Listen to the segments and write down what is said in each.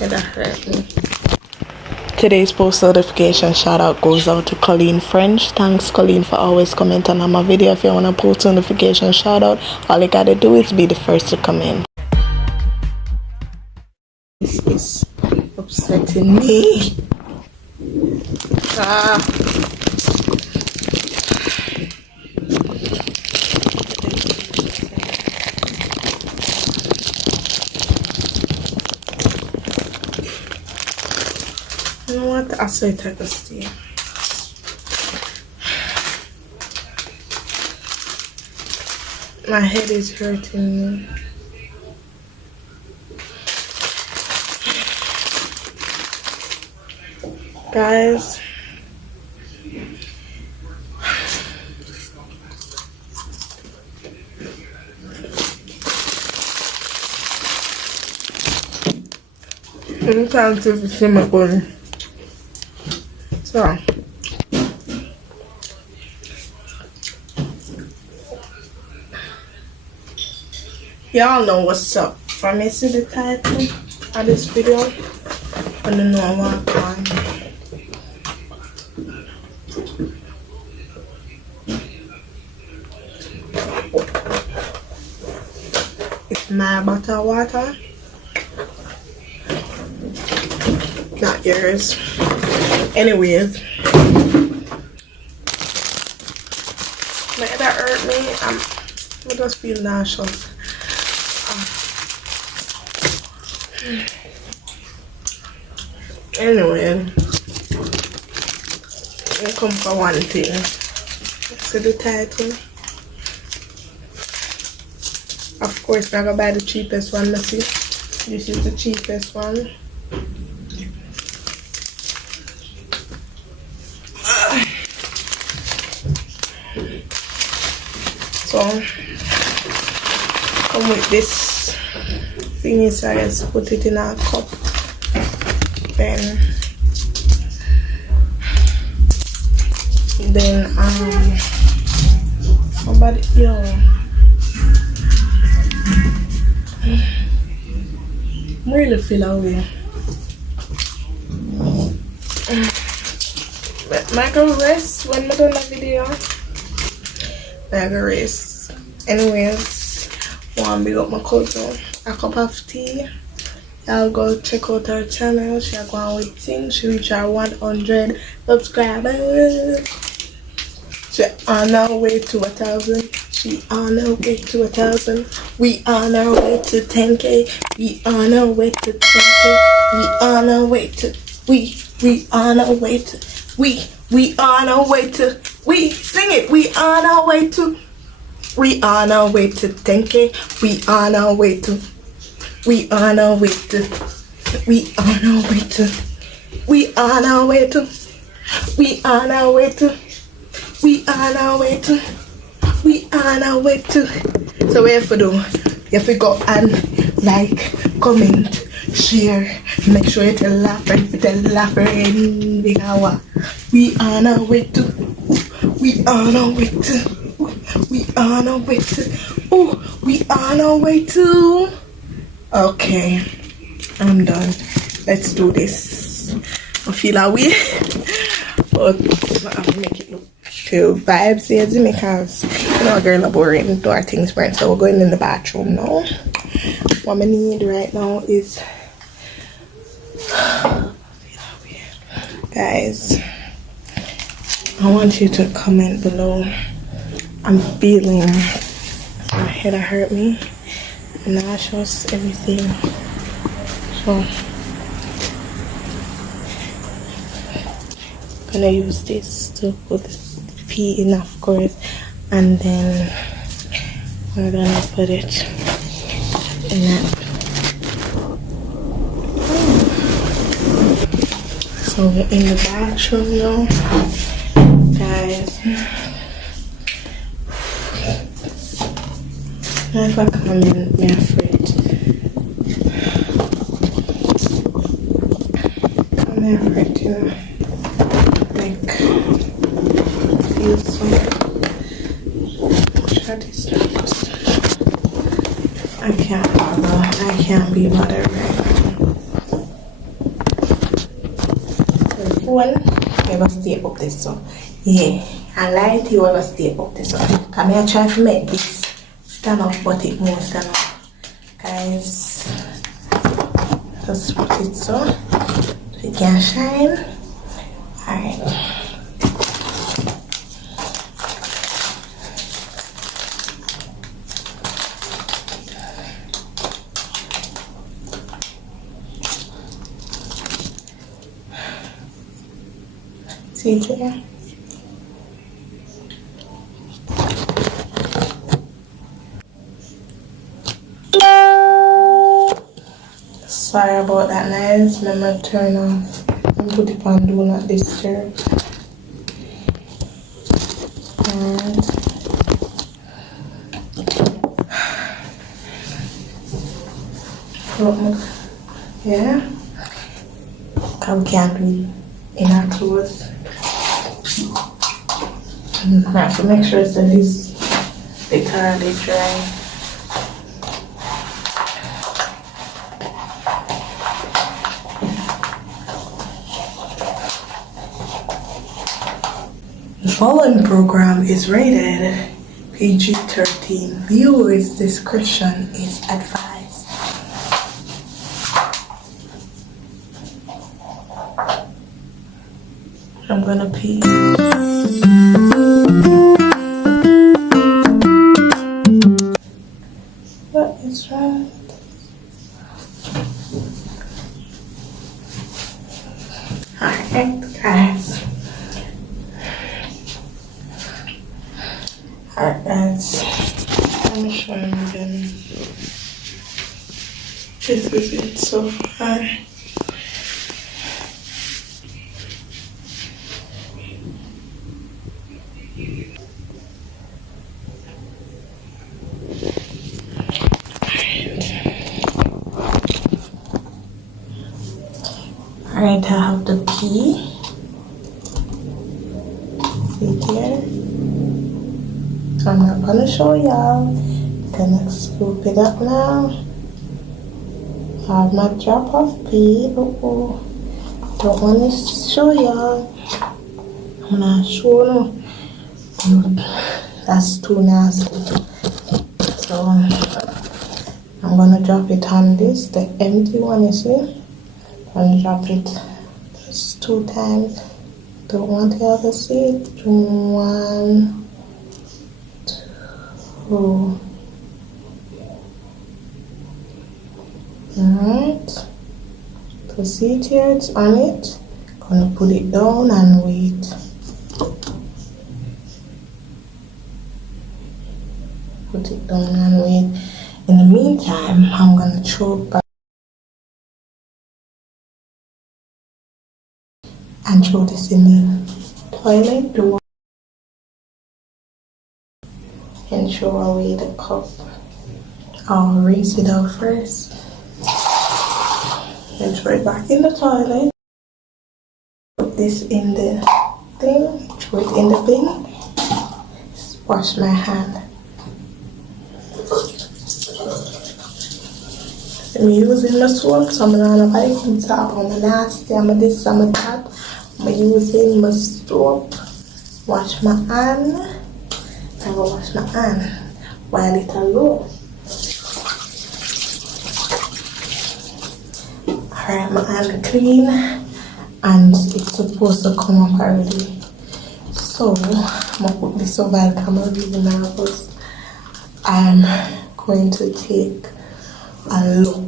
Yeah, that hurt me. Today's post notification shout out goes out to Coleen French. Thanks Coleen for always commenting on my video. If you want a post notification shout out, all you gotta do is be the first to comment. This is upsetting me. You know what? I saw it at the stay. My head is hurting me. Guys, I'm trying to see my bone. So, y'all know what's up. From me see the title of this video, I don't know what I'm on. It's my butter water, not yours. Anyways, my head hurt me. I just feel nauseous. Anyway, I come for one thing. See the title. Of course, I'm gonna buy the cheapest one. Let's see. This is the cheapest one. So, come with this thing, so I just put it in a cup. Then somebody, yo. I really feel away. But I go rest when I done a video. I go rest. Anyways, want to big up my cousin. A cup of tea. Y'all go check out her channel. She going on with things. She reach her 100 subscribers. She on her way to 1,000. She on her way to 1,000. We on our way to 10K. We on our way to 10K. We on our way to we on our way to we on our way to we sing it. We on our way to 10K. We on our way to we on our way to we on our way to we on our way to we on our way to we on our way to we on our way to. So what you have to do? You have to go and like, comment, share, make sure you tell a friend, because we on our way to we on our way to we on our way to we on our way to. Okay, I'm done. Let's do this. I feel away, but I'll make it look to vibes here because you know a girl are boring, do our things right. So we're going in the bathroom now. What I need right now is guys, I want you to comment below. I'm feeling my head hurt me, nauseous, everything. So I'm gonna use this to put the pea in, of course, and then we're gonna put it in that. So we're in the bathroom now, guys. If I come in, I'm afraid. I'm afraid, you know. Like, feel so. Shut this down. I can't bother. I can't be bothered right now. phone, you ever stay up this so. Yeah, and light you ever stay up this so. Come here, try to make this stand up, but it won't stand up. Guys, just put it so it can shine. Alright. See it here? Sorry about that noise. Remember to turn off and put it on do not disturb. And yeah, we can't do it in our clothes. I have to make sure that it's thoroughly dry. The following program is rated PG-13. Viewers' discretion is advised. I'm gonna pee. What is wrong? Alright, guys. Alright, guys. Let me show you again. This is it so far. Alright, I have the key. See it here? I'm not gonna show y'all. Gonna scoop it up now. I have my drop of pee. Don't wanna show y'all. I'm not sure. That's too nasty. So I'm gonna drop it on this, the empty one, you see? And drop it just 2 times. Don't want y'all to see it. 1, 2. Alright. So see it here, it's on it. Gonna put it down and wait. Put it down and wait. In the meantime, I'm gonna throw it back. And throw this in the toilet door and throw away the cup. I'll rinse it out first and throw it back in the toilet. Put this in the thing, throw it in the bin. Just wash my hand. I'm using my soap, so I'm not nobody can talk. I'm nasty, I'm this, I'm that. I'm using my soap. Wash my hand. I will wash my hand while it's low. Alright, my hand clean and it's supposed to come up already. So I'm gonna put this over the camera really nervous. I'm going to take a look.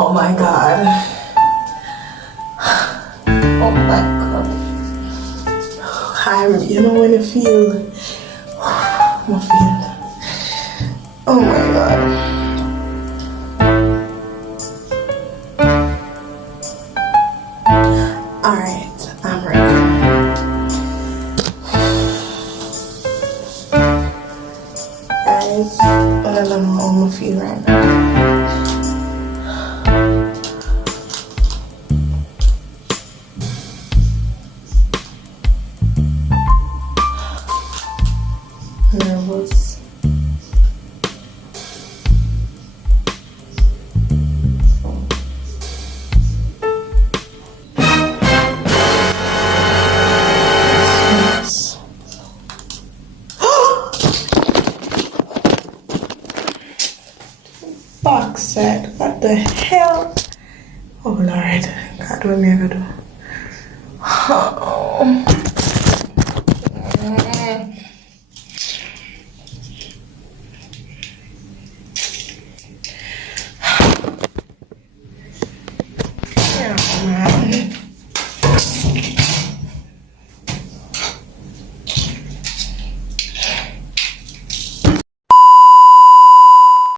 Oh my god. Oh my god. You know when you feel, oh my god. Alright, I'm ready. Guys, I don't know how I feel right now. Nervous. God, what me I gonna do? Oh.